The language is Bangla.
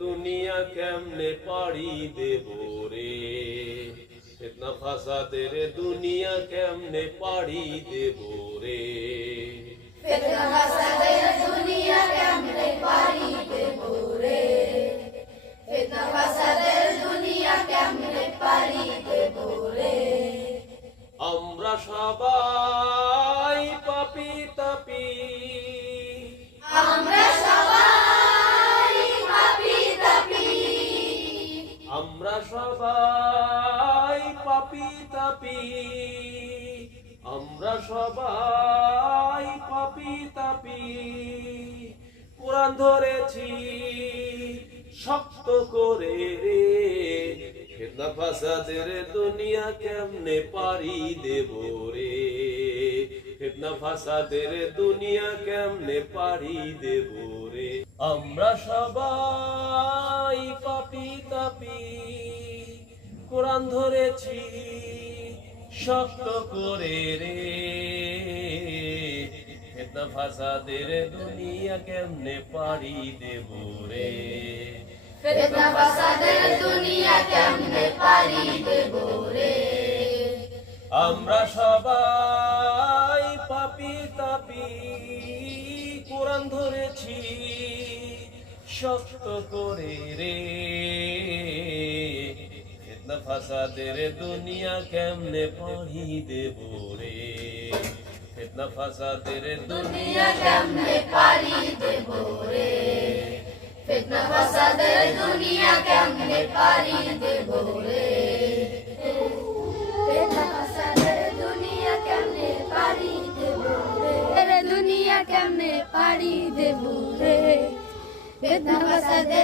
দুনিয়া কেমনে পাড়ি দেব রে? দুনিয়া কেমনে পাড়ি দেব রে? ফেতনা ফাসাদের দুনিয়া কেমনে পারি দেব রে? ফাসাদের দুনিয়া কেমনে পারি দেব রে? আমরা সবাই সবাই পাপি আমরা সবাই পাপি তাপি। কোরআন ধরেছি, শক্ত করে রে। ফেতনা ফাসাদের দুনিয়া কেমনে পারি দেব রে? ফেতনা ফাসাদের দুনিয়া কেমনে পারি দেব রে? আমরা সবাই কোরআন ধরেছি শক্ত করে রে। ফেতনা ফাসাদের দুনিয়া কেমনে পারি দেব রে? ফেতনা ফাসাদের দুনিয়া কেমনে পারি দেব রে? আমরা সবাই পাপি তাপি কোরআন ধরেছি শক্ত করে রে। ফাসাদের দুনিয়া কেমনে পাড়ি দেব রে? ফেতনা ফাসাদের দুনিয়া কেমনে পারি দেব রে? ফিতনা ফাসাদের দুনিয়া কেমনে পারি দেব রে? ফিতনা ফাসাদের দুনিয়া কেমনে পারি দেব রে? দুনিয়া কেমনে পাড়ি দেবু রে? বেদনা বাসাদের